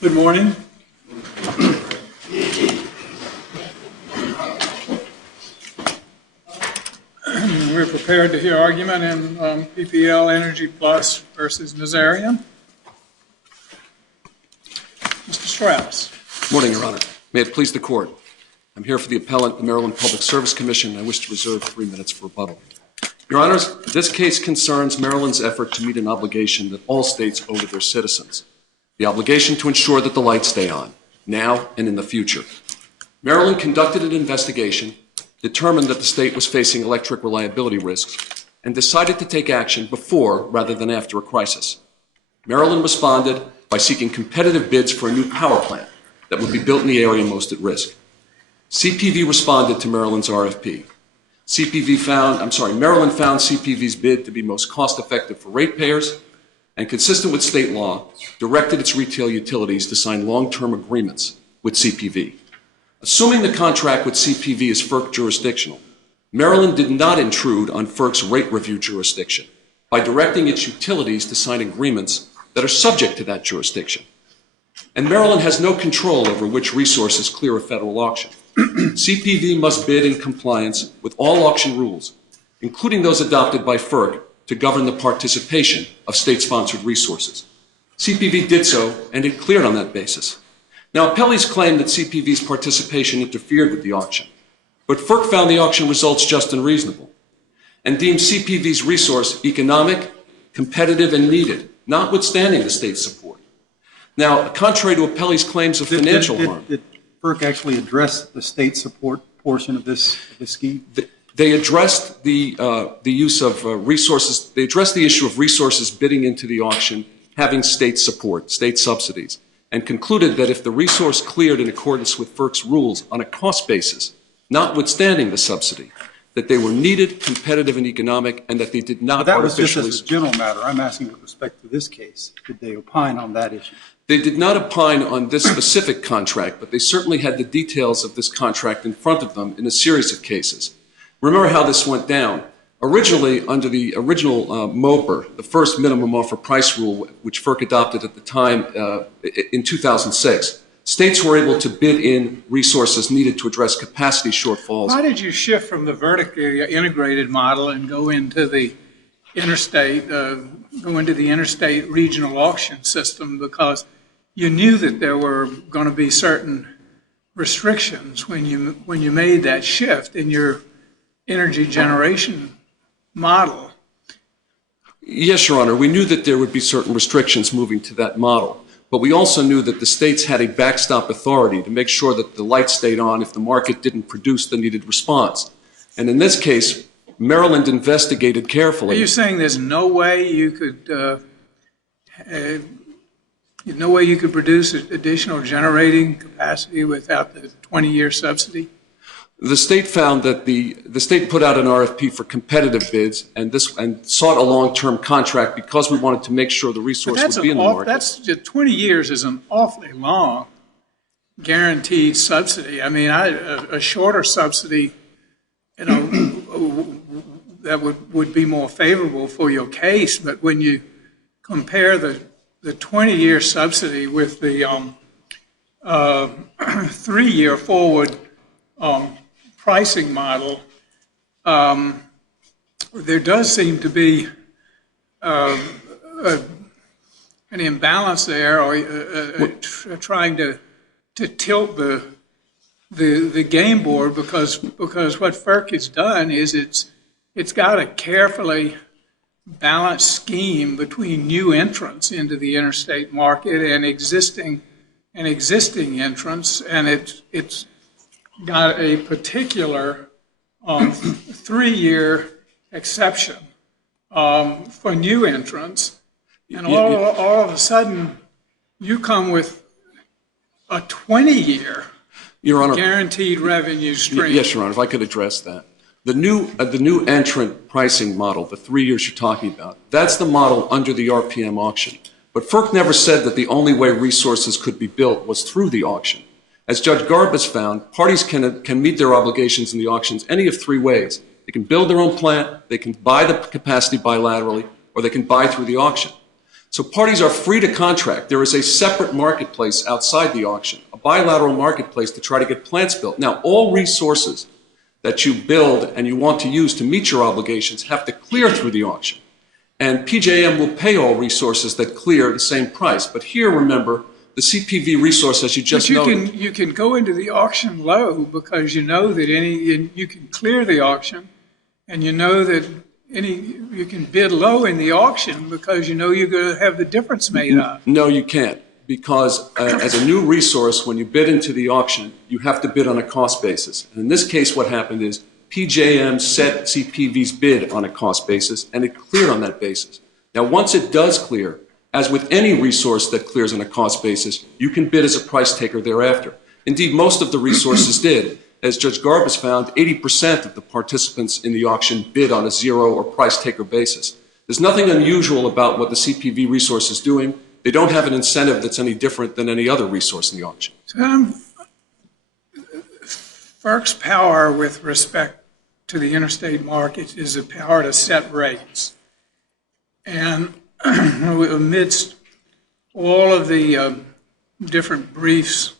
Good morning. We're prepared to hear argument in PPL EnergyPlus versus Nazarian. Mr. Strauss. Good morning, Your Honor. May it please the Court. I'm here for the appellant, the Maryland Public Service Commission, and I wish to reserve 3 minutes for rebuttal. Your Honors, this case concerns Maryland's effort to meet an obligation that all states owe to their citizens, the obligation to ensure that the lights stay on, now and in the future. Maryland conducted an investigation, determined that the state was facing electric reliability risks, and decided to take action before rather than after a crisis. Maryland responded by seeking competitive bids for a new power plant that would be built in the area most at risk. CPV responded to Maryland's RFP. Maryland found CPV's bid to be most cost-effective for ratepayers and, consistent with state law, directed its retail utilities to sign long-term agreements with CPV. Assuming the contract with CPV is FERC jurisdictional, Maryland did not intrude on FERC's rate review jurisdiction by directing its utilities to sign agreements that are subject to that jurisdiction. And Maryland has no control over which resources clear a federal auction. CPV must bid in compliance with all auction rules, including those adopted by FERC to govern the participation of state-sponsored resources. CPV did so, and it cleared on that basis. Now, appellees claim that CPV's participation interfered with the auction, but FERC found the auction results just and reasonable, and deemed CPV's resource economic, competitive, and needed, notwithstanding the state's support. Now, contrary to appellees' claims of financial harm, did FERC actually address the state support portion of this scheme? They addressed the use of resources. They addressed the issue of resources bidding into the auction having state support, state subsidies, and concluded that if the resource cleared in accordance with FERC's rules on a cost basis, notwithstanding the subsidy, that they were needed, competitive, and economic, and that they did not But that was just artificially... as a general matter. I'm asking with respect to this case. Did they opine on that issue? They did not opine on this specific contract, but they certainly had the details of this contract in front of them in a series of cases. Remember how this went down. Originally, under the original MOPR, the first minimum offer price rule, which FERC adopted at the time in 2006, states were able to bid in resources needed to address capacity shortfalls. Why did you shift from the vertically integrated model and go into the interstate regional auction system? Because you knew that there were going to be certain restrictions when you made that shift in your energy generation model. Yes, Your Honor. We knew that there would be certain restrictions moving to that model, but we also knew that the states had a backstop authority to make sure that the lights stayed on if the market didn't produce the needed response. And in this case, Maryland investigated carefully. Are you saying there's no way you could produce additional generating capacity without the 20-year subsidy? The state found that the state put out an RFP for competitive bids and sought a long-term contract because we wanted to make sure the resource would be in the market. That's 20 years is an awfully long guaranteed subsidy. I mean, a shorter subsidy, that would be more favorable for your case. But when you compare the 20-year subsidy with the 3-year forward pricing model, there does seem to be an imbalance there, or trying to tilt the game board, because what FERC has done is it's got a carefully balanced scheme between new entrants into the interstate market and existing entrants, and it's got a particular 3-year exception for new entrants, and all of a sudden you come with a 20-year guaranteed revenue stream. Yes, Your Honor, if I could address that. The new entrant pricing model, the 3 years you're talking about, that's the model under the RPM auction. But FERC never said that the only way resources could be built was through the auction. As Judge Garbus found, parties can meet their obligations in the auctions any of 3 ways. They can build their own plant, they can buy the capacity bilaterally, or they can buy through the auction. So parties are free to contract. There is a separate marketplace outside the auction, a bilateral marketplace to try to get plants built. Now, all resources that you build and you want to use to meet your obligations have to clear through the auction. And PJM will pay all resources that clear the same price. But here, remember, the CPV resource, as you just noted. You can go into the auction low because you know that you can clear the auction, and you know that you can bid low in the auction because you know you're going to have the difference made up. No, you can't, because as a new resource, when you bid into the auction, you have to bid on a cost basis. And in this case, what happened is PJM set CPV's bid on a cost basis, and it cleared on that basis. Now, once it does clear, as with any resource that clears on a cost basis, you can bid as a price taker thereafter. Indeed, most of the resources did. As Judge Garbus found, 80% of the participants in the auction bid on a zero or price taker basis. There's nothing unusual about what the CPV resource is doing. They don't have an incentive that's any different than any other resource in the auction. So, FERC's power with respect to the interstate market is a power to set rates. And amidst all of the different briefs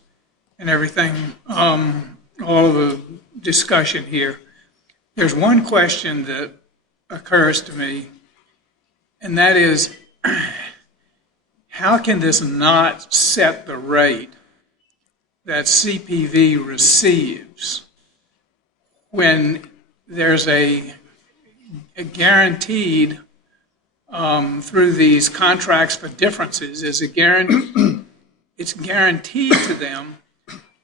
and everything, all of the discussion here, there's one question that occurs to me, and that is, how can this not set the rate that CPV receives when there's a guaranteed through these contracts for differences is it's guaranteed to them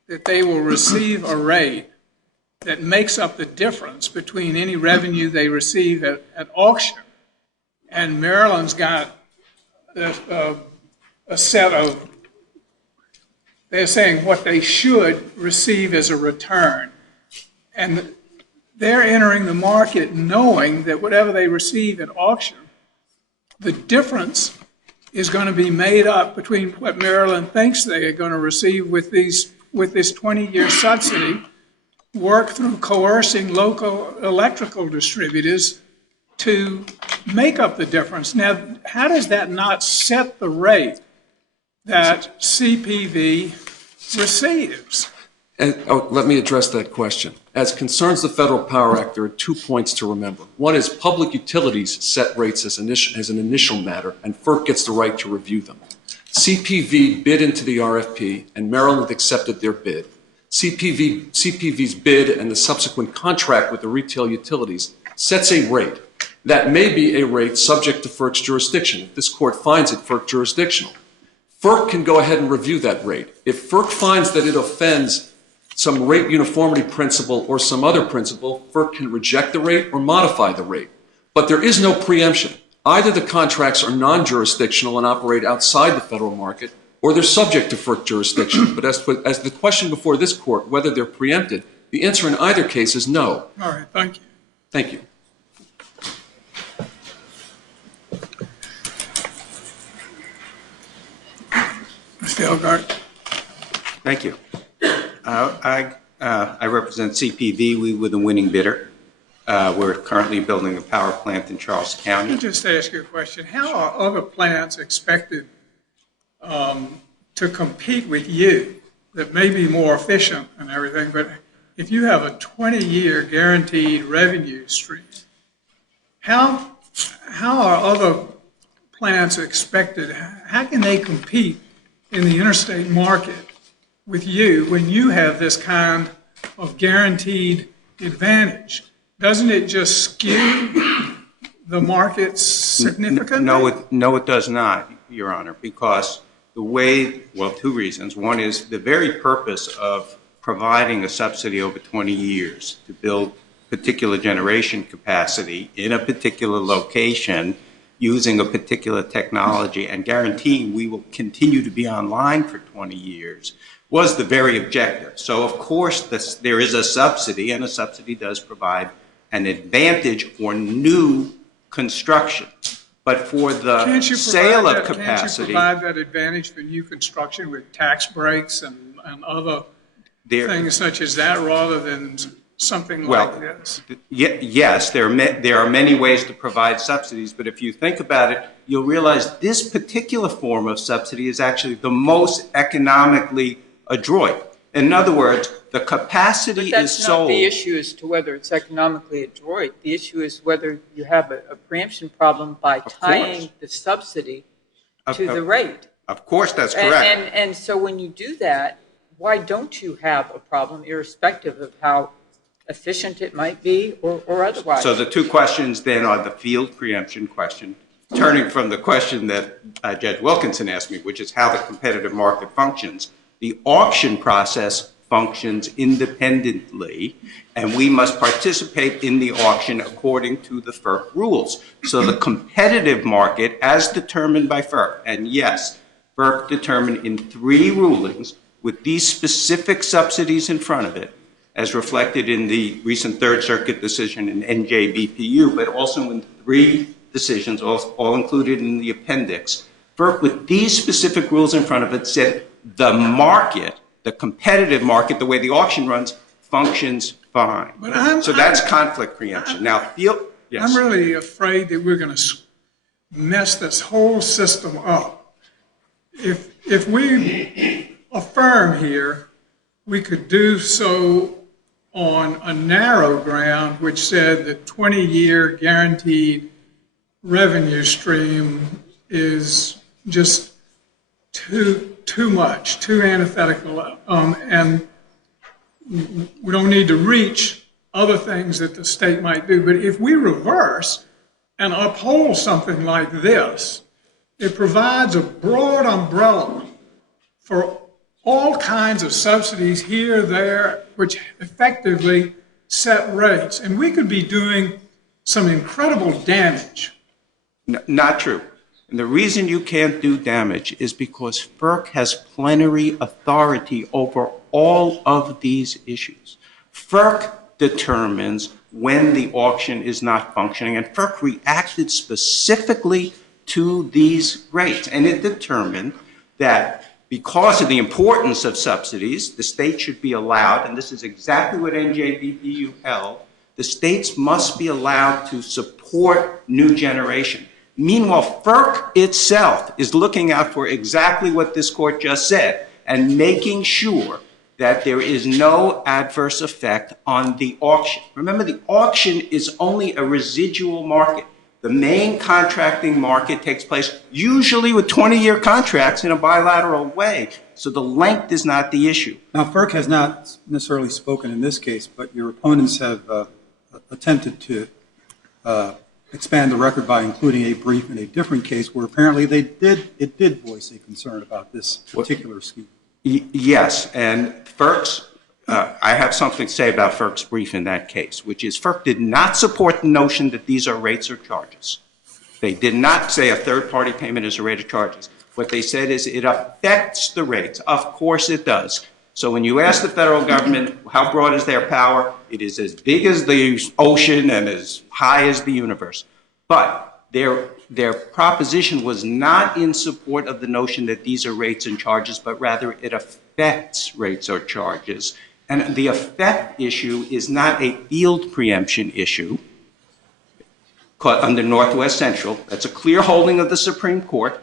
that they will receive a rate that makes up the difference between any revenue they receive at auction. And Maryland's got a set of, they're saying what they should receive as a return. And they're entering the market knowing that whatever they receive at auction, the difference is going to be made up between what Maryland thinks they are going to receive with this 20-year subsidy, work through coercing local electrical distributors to make up the difference. Now, how does that not set the rate that CPV receives? Let me address that question. As concerns the Federal Power Act, there are 2 points to remember. One is public utilities set rates as an initial matter, and FERC gets the right to review them. CPV bid into the RFP, and Maryland accepted their bid. CPV's bid and the subsequent contract with the retail utilities sets a rate. That may be a rate subject to FERC's jurisdiction, if this court finds it FERC jurisdictional. FERC can go ahead and review that rate. If FERC finds that it offends some rate uniformity principle or some other principle, FERC can reject the rate or modify the rate. But there is no preemption. Either the contracts are non-jurisdictional and operate outside the federal market, or they're subject to FERC jurisdiction. But as the question before this court, whether they're preempted, the answer in either case is no. All right, thank you. Thank you. Mr. Elgart. Thank you. I represent CPV. We were the winning bidder. We're currently building a power plant in Charles County. Let me just ask you a question. How are other plants expected to compete with you that may be more efficient and everything, but if you have a 20-year guaranteed revenue stream, how are other plants expected, how can they compete in the interstate market with you when you have this kind of guaranteed advantage? Doesn't it just skew the markets significantly? No, it does not, Your Honor, because the way, well, 2 reasons. One is the very purpose of providing a subsidy over 20 years to build particular generation capacity in a particular location using a particular technology and guaranteeing we will continue to be online for 20 years was the very objective. So, of course, there is a subsidy, and a subsidy does provide an advantage for new construction. But for the sale of capacity... Can't you provide that advantage for new construction with tax breaks and other things such as that rather than something like this? Yes, there are many ways to provide subsidies, but if you think about it, you'll realize this particular form of subsidy is actually the most economically adroit. In other words, the capacity But is that's not sold. the issue as to whether it's economically adroit. The issue is whether you have a preemption problem by tying the subsidy to the rate. Of course, that's correct. And so when you do that, why don't you have a problem irrespective of how efficient it might be or otherwise? So the two questions then are the field preemption question, turning from the question that Judge Wilkinson asked me, which is how the competitive market functions. The auction process functions independently, and we must participate in the auction according to the FERC rules. So the competitive market, as determined by FERC, and yes, FERC determined in 3 rulings with these specific subsidies in front of it, as reflected in the recent Third Circuit decision in NJBPU, but also in 3 decisions, all included in the appendix. FERC, with these specific rules in front of it, said the market, the competitive market, the way the auction runs, functions fine. So that's conflict preemption. Now, yes. I'm really afraid that we're going to mess this whole system up. If we affirm here, we could do so on a narrow ground, which said the 20-year guaranteed revenue stream is just too much, too antithetical, and we don't need to reach other things that the state might do. But if we reverse and uphold something like this, it provides a broad umbrella for all kinds of subsidies here, there, which effectively set rates. And we could be doing some incredible damage. Not true. And the reason you can't do damage is because FERC has plenary authority over all of these issues. FERC determines when the auction is not functioning, and FERC reacted specifically to these rates. And it determined that because of the importance of subsidies, the state should be allowed, and this is exactly what NJBPU held, the states must be allowed to support new generation. Meanwhile, FERC itself is looking out for exactly what this court just said and making sure that there is no adverse effect on the auction. Remember, the auction is only a residual market. The main contracting market takes place usually with 20-year contracts in a bilateral way. So the length is not the issue. Now, FERC has not necessarily spoken in this case, but your opponents have attempted to expand the record by including a brief in a different case where apparently it did voice a concern about this particular scheme. Yes, and FERC's, I have something to say about FERC's brief in that case, which is FERC did not support the notion that these are rates or charges. They did not say a third-party payment is a rate of charges. What they said is it affects the rates. Of course it does. So when you ask the federal government how broad is their power, it is as big as the ocean and as high as the universe. But their proposition was not in support of the notion that these are rates and charges, but rather it affects rates or charges. And the effect issue is not a field preemption issue under Northwest Central. That's a clear holding of the Supreme Court.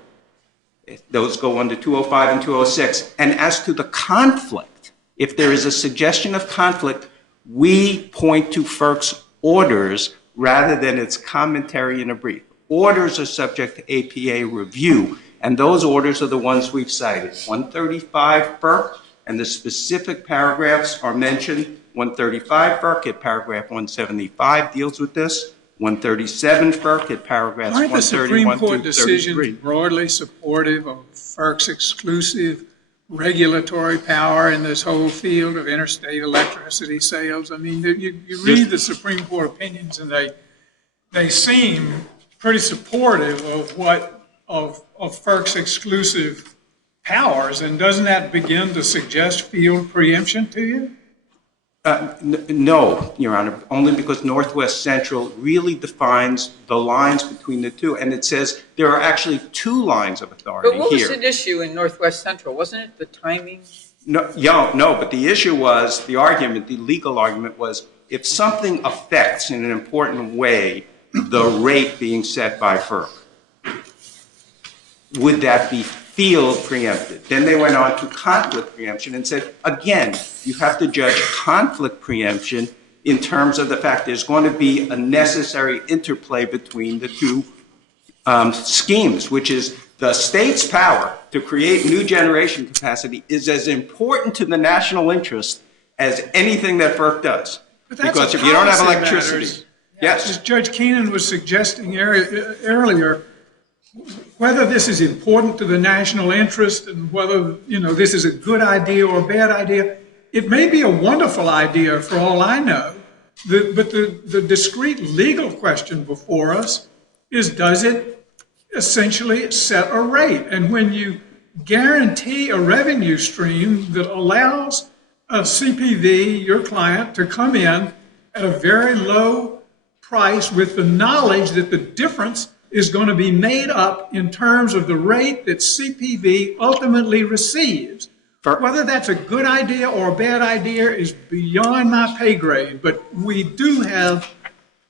Those go under 205 and 206. And as to the conflict, if there is a suggestion of conflict, we point to FERC's orders rather than its commentary in a brief. Orders are subject to APA review, and those orders are the ones we've cited. 135 FERC, and the specific paragraphs are mentioned. 135 FERC at paragraph 175 deals with this. 137 FERC at paragraphs Aren't the 131 Supreme Court through 33. decisions broadly supportive of FERC's exclusive regulatory power in this whole field of interstate electricity sales? I mean, you read the Supreme Court opinions and they seem pretty supportive of FERC's exclusive powers, and doesn't that begin to suggest field preemption to you? No, Your Honor, only because Northwest Central really defines the lines between the two, and it says there are actually 2 lines of authority here. But what was at issue in Northwest Central? Wasn't it the timing? No, but the issue was, the legal argument was, if something affects in an important way the rate being set by FERC. would that be field preempted? Then they went on to conflict preemption and said, again, you have to judge conflict preemption in terms of the fact there's going to be a necessary interplay between the two schemes, which is the state's power to create new generation capacity is as important to the national interest as anything that FERC does. Because if you don't have electricity, yes. As Judge Keenan was suggesting earlier, whether this is important to the national interest and whether, this is a good idea or a bad idea, it may be a wonderful idea for all I know, but the discrete legal question before us is, does it essentially set a rate? And when you guarantee a revenue stream that allows a CPV, your client, to come in at a very low price with the knowledge that the difference is going to be made up in terms of the rate that CPV ultimately receives. Whether that's a good idea or a bad idea is beyond my pay grade, but we do have,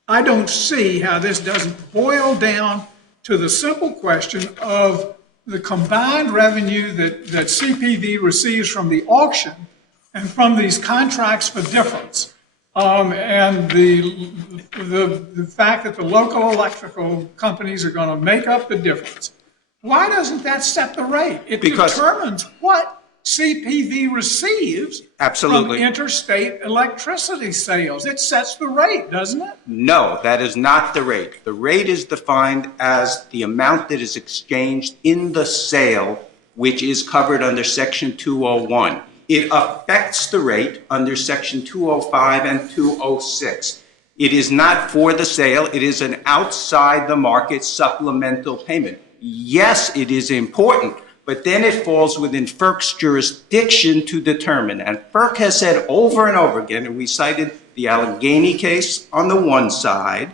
I don't see how this doesn't boil down to the simple question of the combined revenue that CPV receives from the auction and from these contracts for difference. And the fact that the local electrical companies are going to make up the difference. Why doesn't that set the rate? It determines what CPV receives from interstate electricity sales. It sets the rate, doesn't it? No, that is not the rate. The rate is defined as the amount that is exchanged in the sale, which is covered under Section 201. It affects the rate under Section 205 and 206. It is not for the sale. It is an outside the market supplemental payment. Yes, it is important, but then it falls within FERC's jurisdiction to determine. And FERC has said over and over again, and we cited the Allegheny case on the one side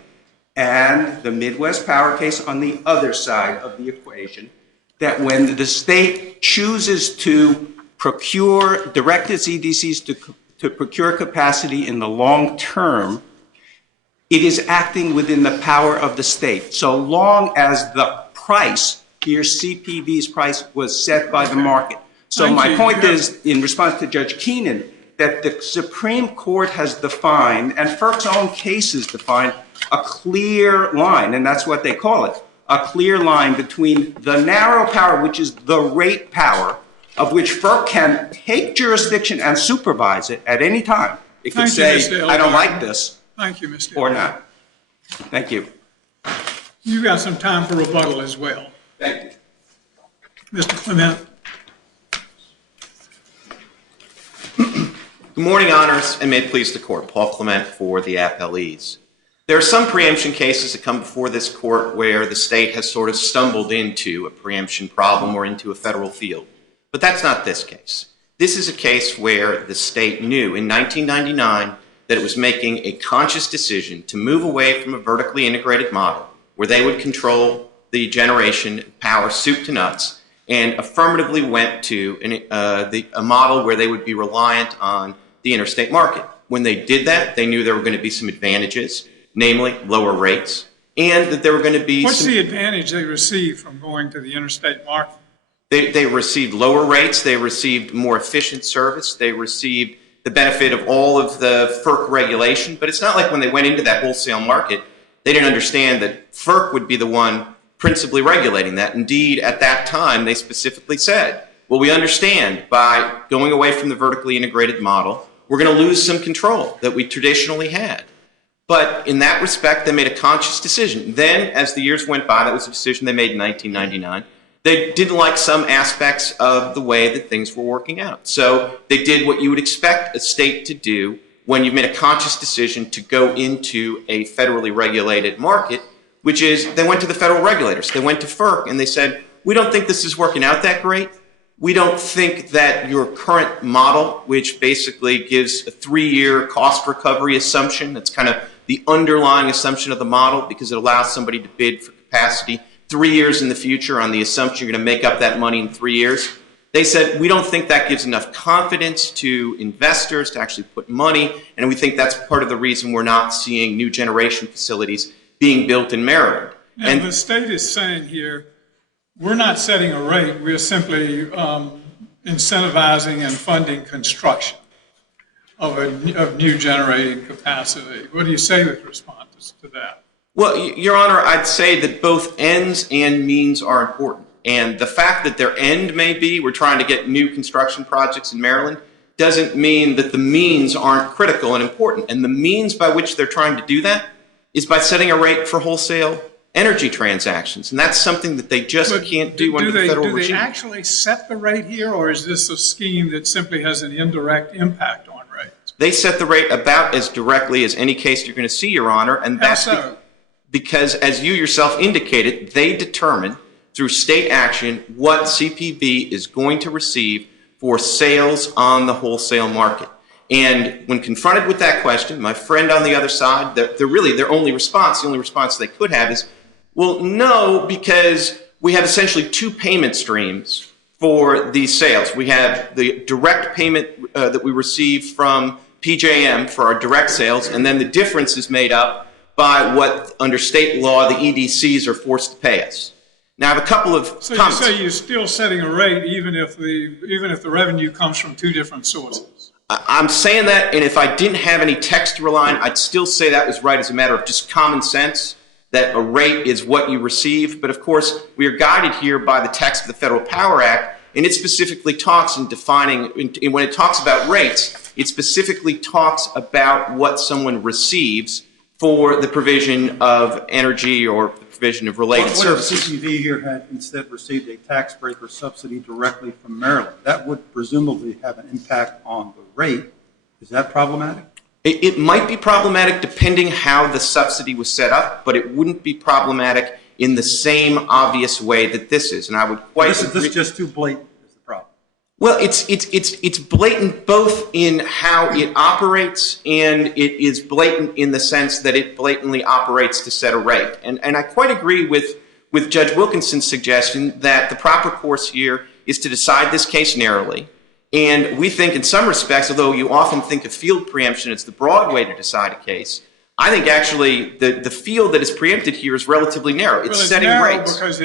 and the Midwest Power case on the other side of the equation, that when the state chooses to direct its EDCs to procure capacity in the long term, it is acting within the power of the state, so long as the price, here CPV's price, was set by the market. So my point is, in response to Judge Keenan, that the Supreme Court has defined, and FERC's own cases define, a clear line, and that's what they call it, a clear line between the narrow power, which is the rate power, of which FERC can take jurisdiction and supervise it at any time. It can say, I don't like this. Thank you, Mr. Or not. Thank you. You got some time for rebuttal as well. Thank you. Mr. Clement. Good morning, Honors, and may it please the Court. Paul Clement for the appellees. There are some preemption cases that come before this Court where the state has sort of stumbled into a preemption problem or into a federal field. But that's not this case. This is a case where the state knew in 1999 that it was making a conscious decision to move away from a vertically integrated model where they would control the generation power soup to nuts and affirmatively went to a model where they would be reliant on the interstate market. When they did that, they knew there were going to be some advantages, namely lower rates, and that there were going to be What's the advantage they received from going to the interstate market? They received lower rates, they received more efficient service, they received the benefit of all of the FERC regulation, but it's not like when they went into that wholesale market, they didn't understand that FERC would be the one principally regulating that. Indeed, at that time, they specifically said, well, we understand by going away from the vertically integrated model, we're going to lose some control that we traditionally had. But in that respect, they made a conscious decision. Then, as the years went by, that was a decision they made in 1999. They didn't like some aspects of the way that things were working out. So they did what you would expect a state to do when you've made a conscious decision to go into a federally regulated market, which is they went to the federal regulators. They went to FERC and they said, we don't think this is working out that great. We don't think that your current model, which basically gives a 3-year cost recovery assumption, that's kind of the underlying assumption of the model because it allows somebody to bid for capacity 3 years in the future on the assumption you're going to make up that money in 3 years. They said, we don't think that gives enough confidence to investors to actually put money, and we think that's part of the reason we're not seeing new generation facilities being built in Maryland. And the state is saying here we're not setting a rate, we're simply incentivizing and funding construction of new generating capacity. What do you say with response to that? Well, Your Honor, I'd say that both ends and means are important. And the fact that their end may be we're trying to get new construction projects in Maryland doesn't mean that the means aren't critical and important. And the means by which they're trying to do that is by setting a rate for wholesale energy transactions. And that's something that they just can't do under the federal regime. Do they actually set the rate here, or is this a scheme that simply has an indirect impact on rates? They set the rate about as directly as any case you're going to see, Your Honor. And that's because, as you yourself indicated, they determine through state action what CPV is going to receive for sales on the wholesale market. And when confronted with that question, my friend on the other side, their only response they could have is, well, no, because we have essentially two payment streams for these sales. We have the direct payment that we receive from PJM for our direct sales, and then the difference is made up by what, under state law, the EDCs are forced to pay us. Now, I have a couple of comments. So you say you're still setting a rate even if the revenue comes from two different sources? I'm saying that, and if I didn't have any text to rely on, I'd still say that was right as a matter of just common sense, that a rate is what you receive. But of course, we are guided here by the text of the Federal Power Act, and it specifically talks in defining, when it talks about rates, it specifically talks about what someone receives for the provision of energy or the provision of related services. What if CPV here had instead received a tax break or subsidy directly from Maryland? That would presumably have an impact on the rate. Is that problematic? It might be problematic depending how the subsidy was set up, but it wouldn't be problematic in the same obvious way that this is. And I would quite This is just too blatant is the problem. Well, it's blatant both in how it operates, and it is blatant in the sense that it blatantly operates to set a rate. And I quite agree with Judge Wilkinson's suggestion that the proper course here is to decide this case narrowly. And we think in some respects, although you often think of field preemption as the broad way to decide a case, I think actually the field that is preempted here is relatively narrow. It's setting rates. Because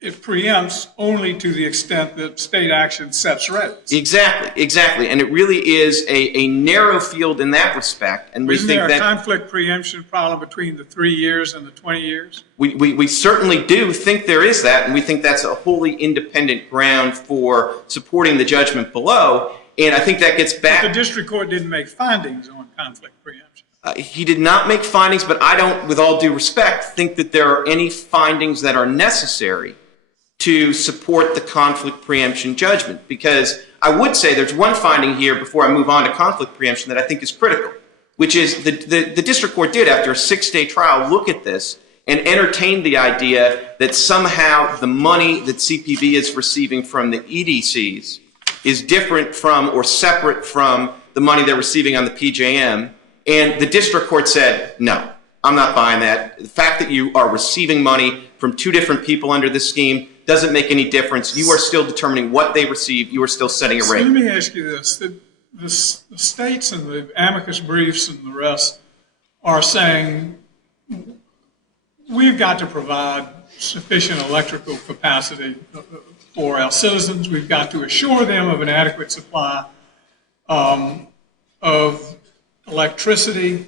it preempts only to the extent that state action sets rates. Exactly. And it really is a narrow field in that respect. And we Isn't think there that a conflict preemption problem between the 3 years and the 20 years? we certainly do think there is that, and we think that's a wholly independent ground for supporting the judgment below. And I think that gets back. But the district court didn't make findings on conflict preemption. He did not make findings, but I don't, with all due respect, think that there are any findings that are necessary to support the conflict preemption judgment. Because I would say there's one finding here before I move on to conflict preemption that I think is critical, which is the district court did, after a 6-day trial, look at this and entertain the idea that somehow the money that CPV is receiving from the EDCs is different from or separate from the money they're receiving on the PJM. And the district court said, no, I'm not buying that. The fact that you are receiving money from two different people under this scheme doesn't make any difference. You are still determining what they receive. You are still setting a rate. So let me ask you this. The states and the amicus briefs and the rest are saying we've got to provide sufficient electrical capacity for our citizens. We've got to assure them of an adequate supply of electricity.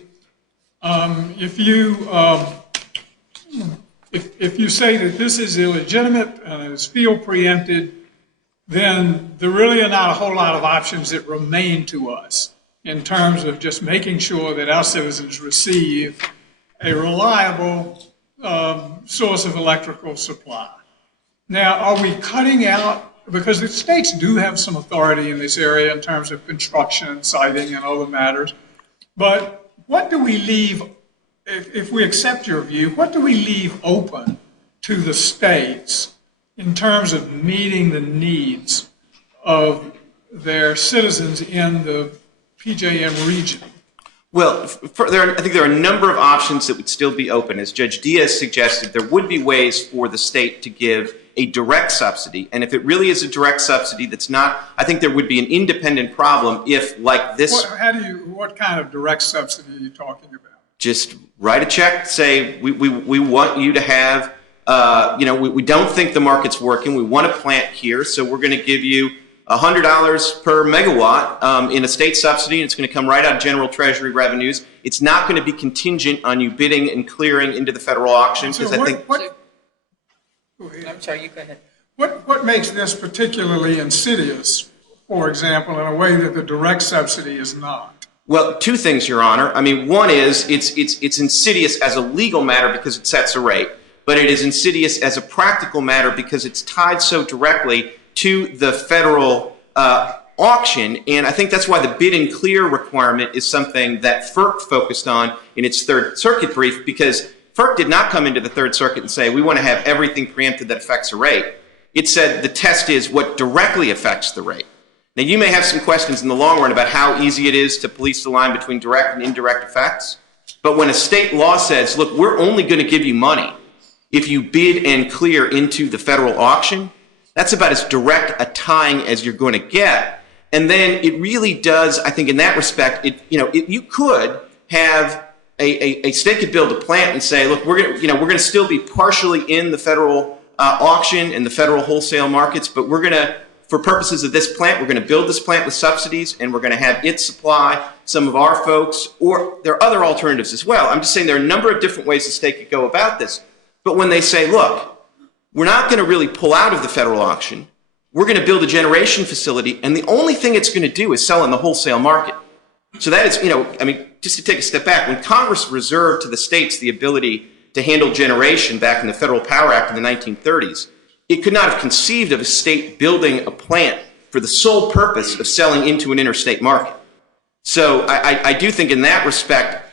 If you say that this is illegitimate and is field preempted, then there really are not a whole lot of options that remain to us in terms of just making sure that our citizens receive a reliable source of electrical supply. Now, are we cutting out, because the states do have some authority in this area in terms of construction and siting and other matters, but what do we leave, if we accept your view, what do we leave open to the states in terms of meeting the needs of their citizens in the PJM region? Well, I think there are a number of options that would still be open. As Judge Diaz suggested, there would be ways for the state to give a direct subsidy. And if it really is a direct subsidy that's not, I think there would be an independent problem if, like this. What kind of direct subsidy are you talking about? Just write a check, say, we want you to have we don't think the market's working. We want a plant here, so we're going to give you $100 per megawatt in a state subsidy, and it's going to come right out of general treasury revenues. It's not going to be contingent on you bidding and clearing into the federal auction. So I think I'm sorry, you go ahead. what makes this particularly insidious, for example, in a way that the direct subsidy is not? Well, two things, Your Honor. I mean, one is it's insidious as a legal matter because it sets a rate, but it is insidious as a practical matter because it's tied so directly to the federal auction, and I think that's why the bid and clear requirement is something that FERC focused on in its Third Circuit brief, because FERC did not come into the Third Circuit and say, we want to have everything preempted that affects a rate. It said the test is what directly affects the rate. Now, you may have some questions in the long run about how easy it is to police the line between direct and indirect effects, but when a state law says, look, we're only going to give you money if you bid and clear into the federal auction, that's about as direct a tying as you're going to get. And then it really does, I think in that respect, you could have a state could build a plant and say, look, we're going to still be partially in the federal auction and the federal wholesale markets, but we're going to, for purposes of this plant, we're going to build this plant with subsidies, and we're going to have it supply some of our folks, or there are other alternatives as well. I'm just saying there are a number of different ways the state could go about this. But when they say, look, we're not going to really pull out of the federal auction, we're going to build a generation facility, and the only thing it's going to do is sell in the wholesale market. So that is, just to take a step back, when Congress reserved to the states the ability to handle generation back in the Federal Power Act in the 1930s, it could not have conceived of a state building a plant for the sole purpose of selling into an interstate market. So I do think in that respect,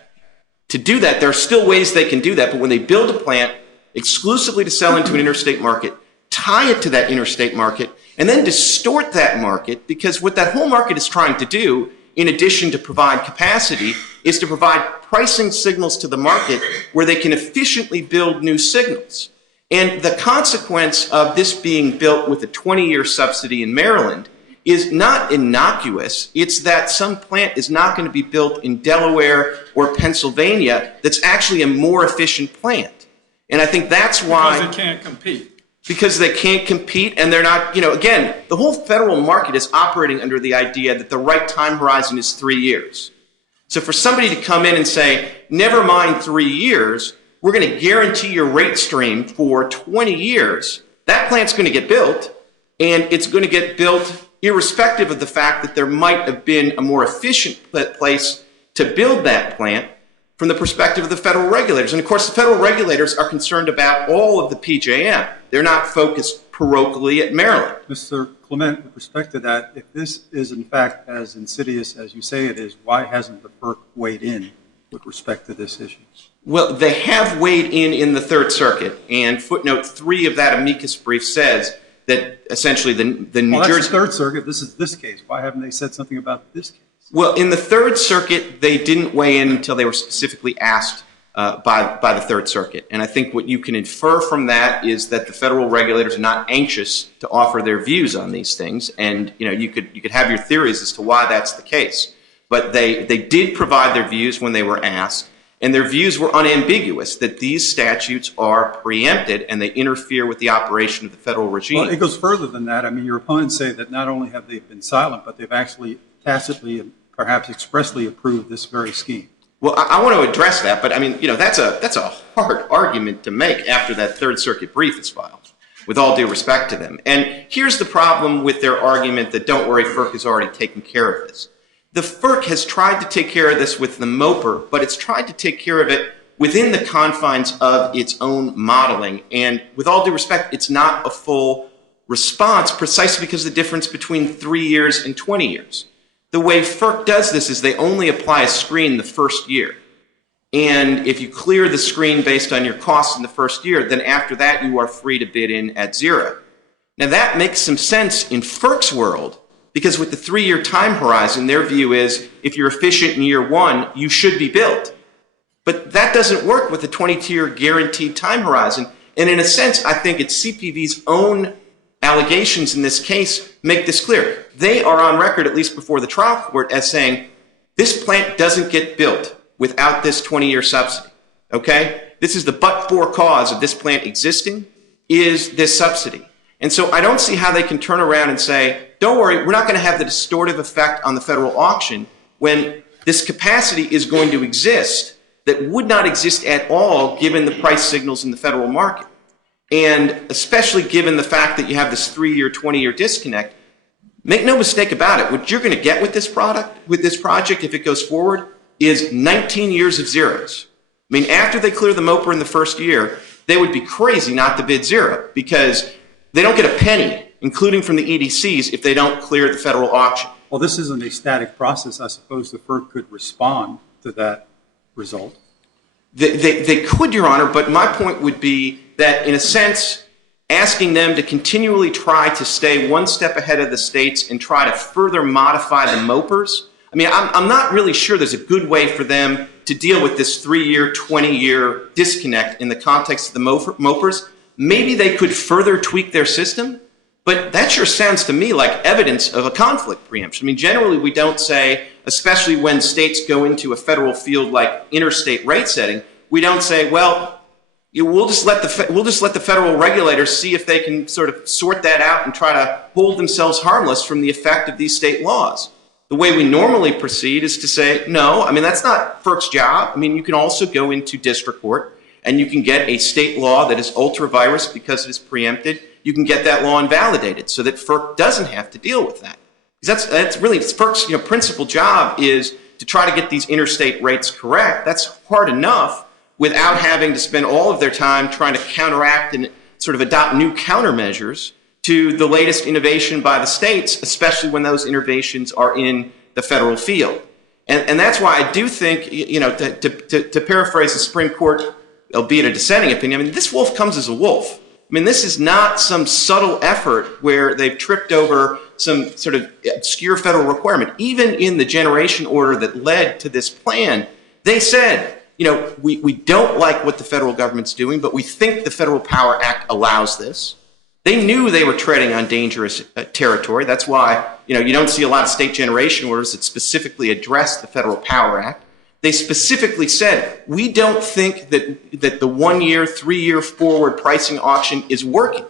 to do that, there are still ways they can do that, but when they build a plant exclusively to sell into an interstate market, tie it to that interstate market, and then distort that market, because what that whole market is trying to do, in addition to provide capacity, is to provide pricing signals to the market where they can efficiently build new signals. And the consequence of this being built with a 20-year subsidy in Maryland is not innocuous. It's that some plant is not going to be built in Delaware or Pennsylvania that's actually a more efficient plant. And I think that's why... Because they can't compete. Because they can't compete, and they're not, again, the whole federal market is operating under the idea that the right time horizon is 3 years. So for somebody to come in and say, never mind 3 years, we're going to guarantee your rate stream for 20 years, that plant's going to get built, and it's going to get built irrespective of the fact that there might have been a more efficient place to build that plant from the perspective of the federal regulators. And of course, the federal regulators are concerned about all of the PJM. They're not focused parochially at Maryland. Mr. Clement, with respect to that, if this is in fact as insidious as you say it is, why hasn't the FERC weighed in with respect to this issue? Well, they have weighed in the Third Circuit, and footnote 3 of that amicus brief says that essentially the New Well, Jersey... that's the Third Circuit. This is this case. Why haven't they said something about this case? Well, in the Third Circuit, they didn't weigh in until they were specifically asked by the Third Circuit. And I think what you can infer from that is that the federal regulators are not anxious to offer their views on these things. And you could have your theories as to why that's the case. But they did provide their views when they were asked, and their views were unambiguous that these statutes are preempted and they interfere with the operation of the federal regime. Well, it goes further than that. I mean, your opponents say that not only have they been silent, but they've actually tacitly and perhaps expressly approved this very scheme. Well, I want to address that, but I mean, that's a hard argument to make after that Third Circuit brief is filed, with all due respect to them. And here's the problem with their argument that, don't worry, FERC has already taken care of this. The FERC has tried to take care of this with the MOPR, but it's tried to take care of it within the confines of its own modeling. And with all due respect, it's not a full response precisely because of the difference between 3 years and 20 years. The way FERC does this is they only apply a screen the first year. And if you clear the screen based on your costs in the first year, then after that you are free to bid in at zero. Now that makes some sense in FERC's world, because with the 3-year time horizon, their view is if you're efficient in year 1, you should be built. But that doesn't work with the 22-year guaranteed time horizon. And in a sense, I think it's CPV's own allegations in this case make this clear. They are on record, at least before the trial court, as saying this plant doesn't get built without this 20-year subsidy. Okay? This is the but-for cause of this plant existing is this subsidy. And so I don't see how they can turn around and say, don't worry, we're not going to have the distortive effect on the federal auction when this capacity is going to exist that would not exist at all given the price signals in the federal market. And especially given the fact that you have this 3-year, 20-year disconnect, make no mistake about it, what you're going to get with this project, if it goes forward, is 19 years of zeros. I mean, after they clear the MOPR in the first year, they would be crazy not to bid zero because they don't get a penny, including from the EDCs, if they don't clear the federal auction. Well, this isn't a static process. I suppose the FERC could respond to that result. They could, Your Honor, but my point would be that, in a sense, asking them to continually try to stay one step ahead of the states and try to further modify the MOPRs, I mean, I'm not really sure there's a good way for them to deal with this 3-year, 20-year disconnect in the context of the MOPRs. Maybe they could further tweak their system, but that sure sounds to me like evidence of a conflict preemption. I mean, generally we don't say, especially when states go into a federal field like interstate rate setting, we don't say, well, we'll just let the federal regulators see if they can sort of sort that out and try to hold themselves harmless from the effect of these state laws. The way we normally proceed is to say, no, I mean, that's not FERC's job. I mean, you can also go into district court and you can get a state law that is ultra-virus because it is preempted. You can get that law invalidated so that FERC doesn't have to deal with that. Because that's really FERC's principal job is to try to get these interstate rates correct. That's hard enough without having to spend all of their time trying to counteract and sort of adopt new countermeasures to the latest innovation by the states, especially when those innovations are in the federal field. And that's why I do think, to paraphrase the Supreme Court, albeit a dissenting opinion, I mean, this wolf comes as a wolf. I mean, this is not some subtle effort where they've tripped over some sort of obscure federal requirement. Even in the generation order that led to this plan, they said, we don't like what the federal government's doing, but we think the Federal Power Act allows this. They knew they were treading on dangerous territory. That's why, you don't see a lot of state generation orders that specifically address the Federal Power Act. They specifically said, we don't think that the 1-year, 3-year forward pricing auction is working.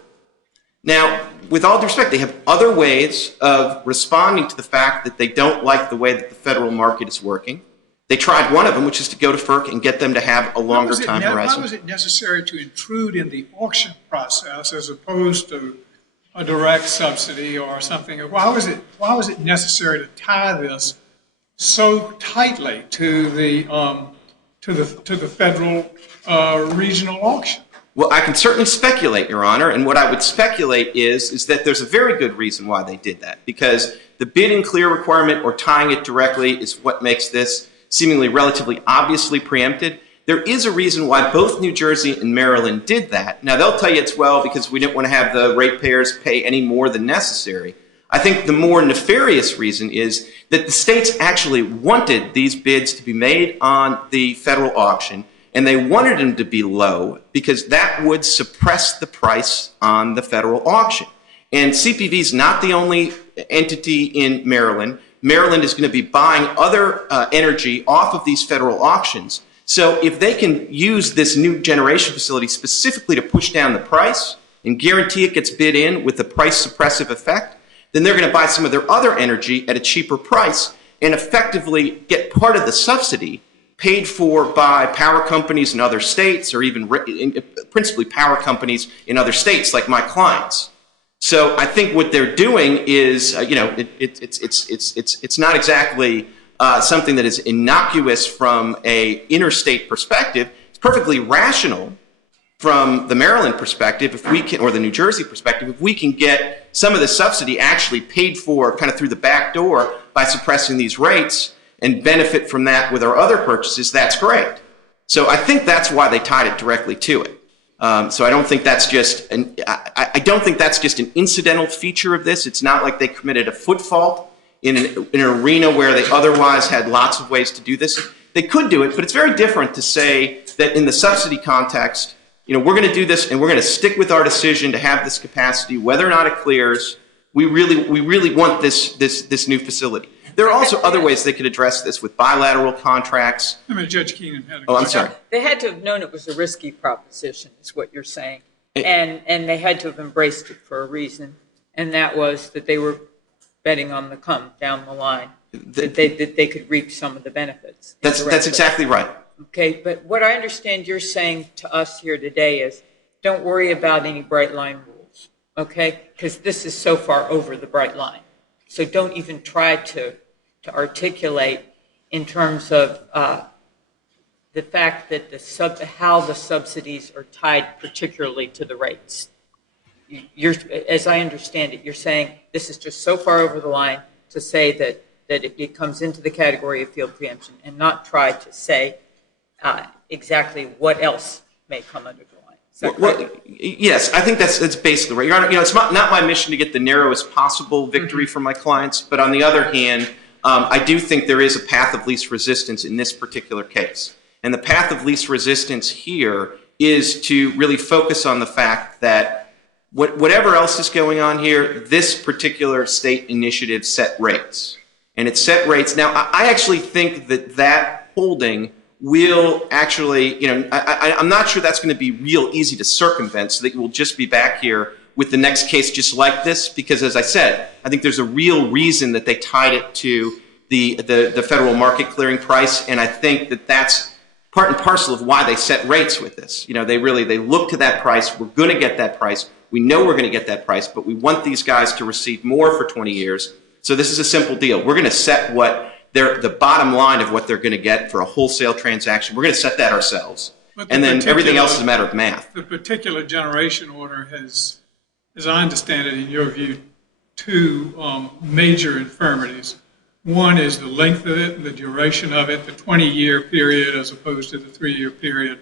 Now, with all due respect, they have other ways of responding to the fact that they don't like the way that the federal market is working. They tried one of them, which is to go to FERC and get them to have a longer time horizon. Why was it necessary to intrude in the auction process as opposed to a direct subsidy or something? Why was it necessary to tie this so tightly to the federal regional auction? Well, I can certainly speculate, Your Honor, and what I would speculate is that there's a very good reason why they did that, because the bid and clear requirement or tying it directly is what makes this seemingly relatively obviously preempted. There is a reason why both New Jersey and Maryland did that. Now, they'll tell you it's, because we didn't want to have the ratepayers pay any more than necessary. I think the more nefarious reason is that the states actually wanted these bids to be made on the federal auction, and they wanted them to be low because that would suppress the price on the federal auction. And CPV is not the only entity in Maryland. Maryland is going to be buying other energy off of these federal auctions. So if they can use this new generation facility specifically to push down the price and guarantee it gets bid in with the price suppressive effect, then they're going to buy some of their other energy at a cheaper price and effectively get part of the subsidy paid for by power companies in other states, or even principally power companies in other states like my clients. So I think what they're doing is, it's not exactly something that is innocuous from a interstate perspective. It's perfectly rational from the Maryland perspective, if we can, or the New Jersey perspective, if we can get some of the subsidy actually paid for kind of through the back door by suppressing these rates and benefit from that with our other purchases, that's great. So I think that's why they tied it directly to it. So I don't think that's just I don't think that's just an incidental feature of this. It's not like they committed a foot fault in an arena where they otherwise had lots of ways to do this. They could do it, but it's very different to say that in the subsidy context, we're going to do this and we're going to stick with our decision to have this capacity, whether or not it clears. We really want this new facility. There are also other ways they could address this with bilateral contracts. I mean, Judge Keenan had a Oh, I'm sorry. They had to have known it was a risky proposition, is what you're saying. And they had to have embraced it for a reason, and that was that they were betting on the come down the line, that they could reap some of the benefits. That's exactly right. Okay, but what I understand you're saying to us here today is, don't worry about any bright line rules, okay? Because this is so far over the bright line. So don't even try to articulate in terms of the fact that how the subsidies are tied particularly to the rates. As I understand it, you're saying this is just so far over the line to say that it comes into the category of field preemption, and not try to say exactly what else may come under the line. Is that correct? Yes, I think that's basically right. Your Honor, it's not my mission to get the narrowest possible victory for my clients, but on the other hand, I do think there is a path of least resistance in this particular case. And the path of least resistance here is to really focus on the fact that whatever else is going on here, this particular state initiative set rates. And it set rates. Now, I actually think that holding will actually, I'm not sure that's going to be real easy to circumvent, so that we'll just be back here with the next case just like this, because as I said, I think there's a real reason that they tied it to the federal market clearing price, and I think that that's part and parcel of why they set rates with this. They look to that price. We're going to get that price. We know we're going to get that price, but we want these guys to receive more for 20 years. So this is a simple deal. We're going to set the bottom line of what they're going to get for a wholesale transaction. We're going to set that ourselves. And then everything else is a matter of math. The particular generation order has, as I understand it, in your view, two major infirmities. One is the length of it, the duration of it, the 20-year period as opposed to the 3-year period.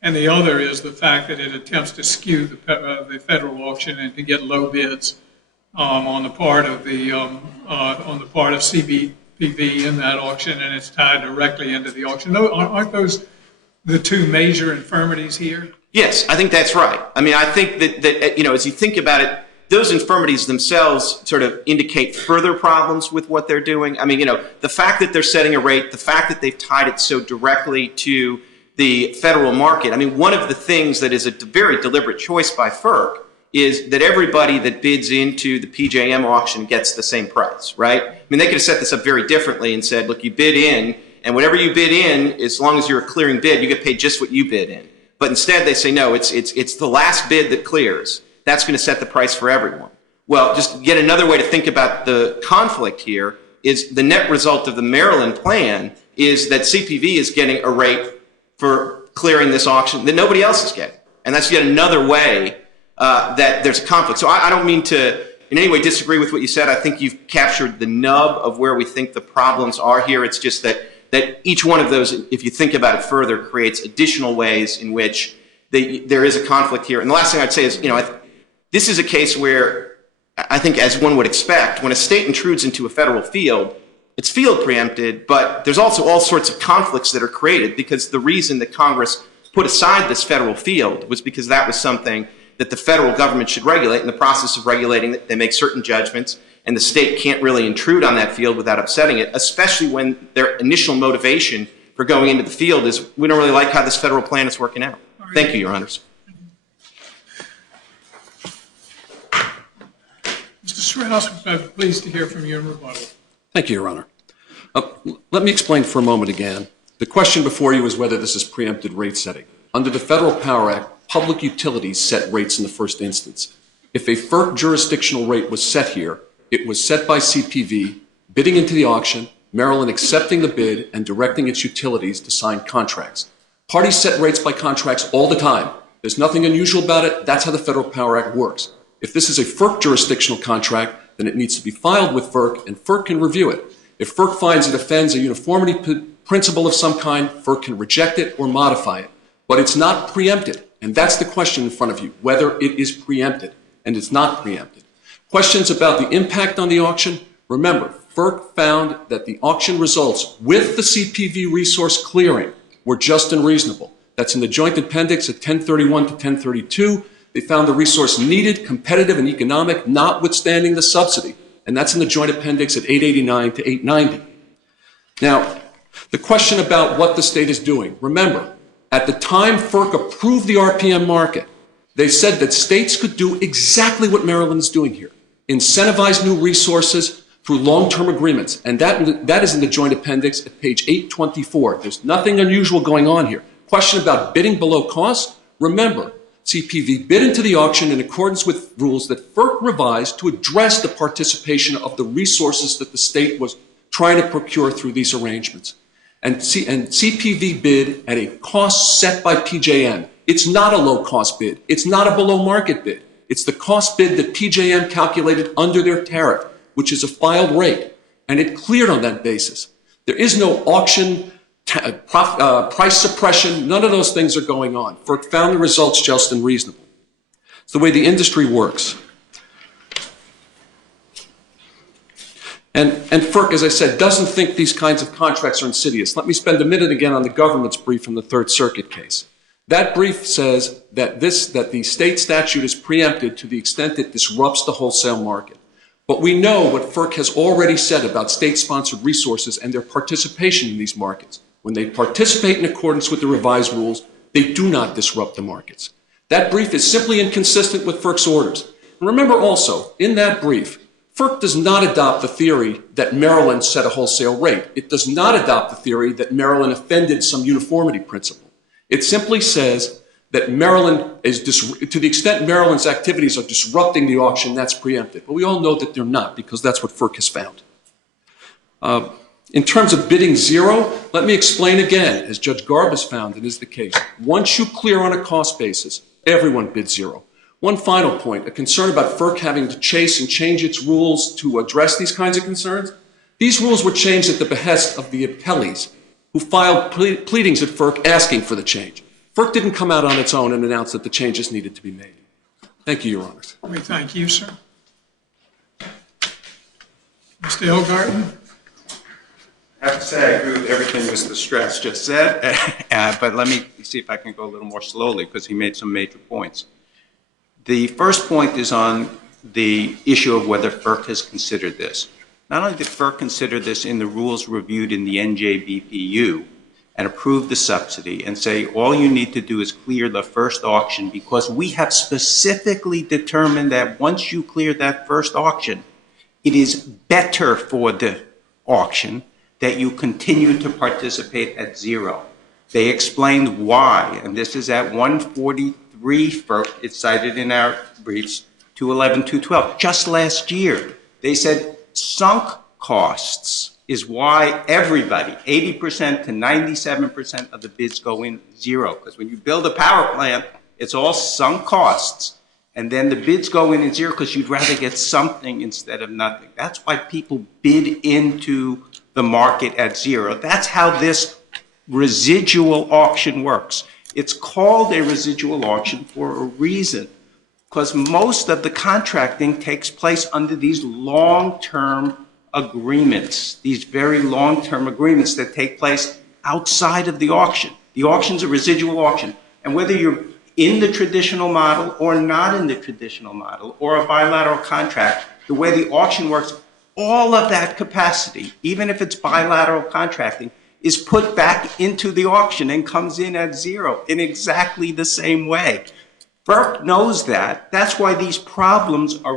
And the other is the fact that it attempts to skew the federal auction and to get low bids on the part of CBPV in that auction, and it's tied directly into the auction. Aren't those the two major infirmities here? Yes, I think that's right. I mean, I think that as you think about it, those infirmities themselves sort of indicate further problems with what they're doing. I mean, the fact that they're setting a rate, the fact that they've tied it so directly to the federal market. I mean, one of the things that is a very deliberate choice by FERC is that everybody that bids into the PJM auction gets the same price, right? I mean, they could have set this up very differently and said, look, you bid in, and whatever you bid in, as long as you're a clearing bid, you get paid just what you bid in. But instead they say, no, it's the last bid that clears. That's going to set the price for everyone. Well, just yet another way to think about the conflict here is the net result of the Maryland plan is that CPV is getting a rate for clearing this auction that nobody else is getting. And that's yet another way that there's a conflict. So I don't mean to in any way disagree with what you said. I think you've captured the nub of where we think the problems are here. It's just that each one of those, if you think about it further, creates additional ways in which there is a conflict here. And the last thing I'd say is, this is a case where I think, as one would expect, when a state intrudes into a federal field, it's field preempted, but there's also all sorts of conflicts that are created because the reason that Congress put aside this federal field was because that was something that the federal government should regulate. In the process of regulating it, they make certain judgments, and the state can't really intrude on that field without upsetting it, especially when their initial motivation for going into the field is, we don't really like how this federal plan is working out. Thank you, Your Honors. Mr. Strauss, I'm pleased to hear from you in rebuttal. Thank you, Your Honor. Let me explain for a moment again. The question before you is whether this is preempted rate setting. Under the Federal Power Act, public utilities set rates in the first instance. If a FERC jurisdictional rate was set here, it was set by CPV, bidding into the auction, Maryland accepting the bid, and directing its utilities to sign contracts. Parties set rates by contracts all the time. There's nothing unusual about it. That's how the Federal Power Act works. If this is a FERC jurisdictional contract, then it needs to be filed with FERC, and FERC can review it. If FERC finds it offends a uniformity principle of some kind, FERC can reject it or modify it. But it's not preempted, and that's the question in front of you, whether it is preempted, and it's not preempted. Questions about the impact on the auction? Remember, FERC found that the auction results with the CPV resource clearing were just and reasonable. That's in the joint appendix at 1031 to 1032. They found the resource needed, competitive, and economic, notwithstanding the subsidy. And that's in the joint appendix at 889 to 890. Now, the question about what the state is doing. Remember, at the time FERC approved the RPM market, they said that states could do exactly what Maryland is doing here. Incentivize new resources through long-term agreements. And that is in the joint appendix at page 824. There's nothing unusual going on here. Question about bidding below cost. Remember, CPV bid into the auction in accordance with rules that FERC revised to address the participation of the resources that the state was trying to procure through these arrangements. And CPV bid at a cost set by PJM. It's not a low-cost bid. It's not a below-market bid. It's the cost bid that PJM calculated under their tariff, which is a filed rate, and it cleared on that basis. There is no auction, price suppression, none of those things are going on. FERC found the results just and reasonable. It's the way the industry works. And FERC, as I said, doesn't think these kinds of contracts are insidious. Let me spend a minute again on the government's brief from the Third Circuit case. That brief says that the state statute is preempted to the extent it disrupts the wholesale market. But we know what FERC has already said about state-sponsored resources and their participation in these markets. When they participate in accordance with the revised rules, they do not disrupt the markets. That brief is simply inconsistent with FERC's orders. And remember also, in that brief, FERC does not adopt the theory that Maryland set a wholesale rate. It does not adopt the theory that Maryland offended some uniformity principle. It simply says that Maryland is, to the extent Maryland's activities are disrupting the auction, that's preempted. But we all know that they're not, because that's what FERC has found. In terms of bidding zero, let me explain again, as Judge Garb has found, it is the case. Once you clear on a cost basis, everyone bids zero. One final point, a concern about FERC having to chase and change its rules to address these kinds of concerns. These rules were changed at the behest of the appellees, who filed pleadings at FERC asking for the change. FERC didn't come out on its own and announce that the changes needed to be made. Thank you, Your Honors. We thank you, sir. Mr. Elgarten? I have to say I agree with everything Mr. Strauss just said, but let me see if I can go a little more slowly because he made some major points. The first point is on the issue of whether FERC has considered this. Not only did FERC consider this in the rules reviewed in the NJBPU and approve the subsidy and say all you need to do is clear the first auction because we have specifically determined that once you clear that first auction, it is better for the auction that you continue to participate at zero. They explained why, and this is at 143 FERC, it's cited in our briefs, 211, 212. Just last year, they said sunk costs is why everybody, 80% to 97% of the bids go in zero. Because when you build a power plant, it's all sunk costs. And then the bids go in at zero because you'd rather get something instead of nothing. That's why people bid into the market at zero. That's how this residual auction works. It's called a residual auction for a reason, because most of the contracting takes place under these long-term agreements, these very long-term agreements that take place outside of the auction. The auction's a residual auction. And whether you're in the traditional model or not in the traditional model or a bilateral contract, the way the auction works, all of that capacity, even if it's bilateral contracting, is put back into the auction and comes in at zero in exactly the same way. FERC knows that. That's why these problems are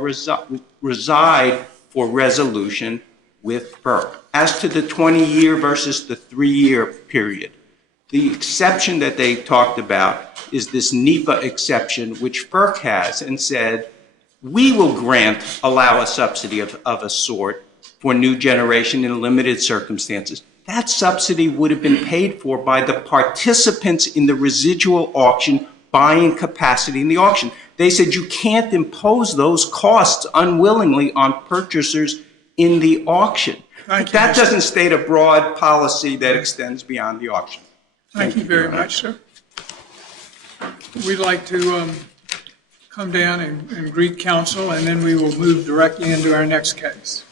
reside for resolution with FERC. As to the 20-year versus the 3-year period, the exception that they talked about is this NEPA exception, which FERC has and said, we will allow a subsidy of a sort for new generation in limited circumstances. That subsidy would have been paid for by the participants in the residual auction buying capacity in the auction. They said you can't impose those costs unwillingly on purchasers in the auction. That doesn't state a broad policy that extends beyond the auction. Thank you very much, sir. We'd like to come down and greet counsel, and then we will move directly into our next case.